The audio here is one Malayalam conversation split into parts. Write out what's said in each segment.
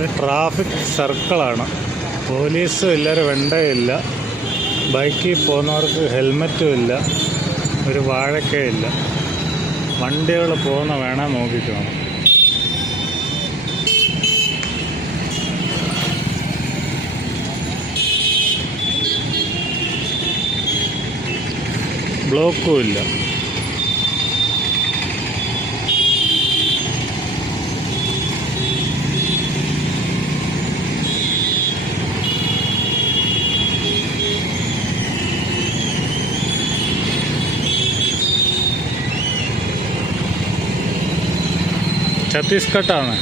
ഒരു ട്രാഫിക് സർക്കിളാണ്. പോലീസും ഇല്ല, ഒരു വെണ്ടയില്ല, ബൈക്കിൽ പോകുന്നവർക്ക് ഹെൽമറ്റും ഇല്ല, ഒരു വാഴക്കയില്ല. വണ്ടികൾ പോകുന്ന വേണം നോക്കിക്കണം. ബ്ലോക്കും ഇല്ല. ഛത്തീസ്ഗഡാണ്.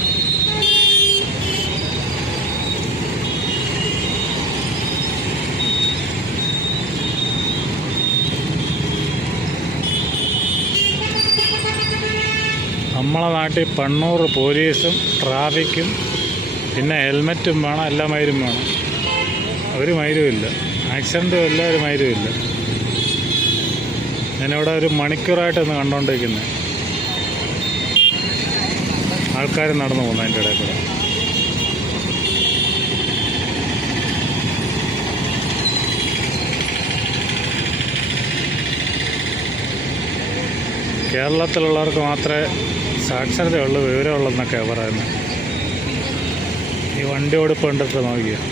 നമ്മളെ നാട്ടിൽ പണ്ണൂർ പോലീസും ട്രാഫിക്കും പിന്നെ ഹെൽമറ്റും വേണം, എല്ലാ മൈരും വേണം. ഒരു മൈരും ഇല്ല. ആക്സിഡൻറ്റും ഇല്ല, ഒരു മൈരും ഇല്ല. ഞാനിവിടെ ഒരു മണിക്കൂറായിട്ടൊന്ന് കണ്ടുകൊണ്ടിരിക്കുന്നത്. ആൾക്കാർ നടന്നു പോകുന്നു അതിൻ്റെ ഇടയിൽ കൂടെ. കേരളത്തിലുള്ളവർക്ക് മാത്രമേ സാക്ഷരതയുള്ളൂ, വിവരമുള്ളൂ എന്നൊക്കെയാണ് പറയുന്നത്. ഈ വണ്ടി ഓടിപ്പ് കണ്ടിട്ട് നോക്കിയാൽ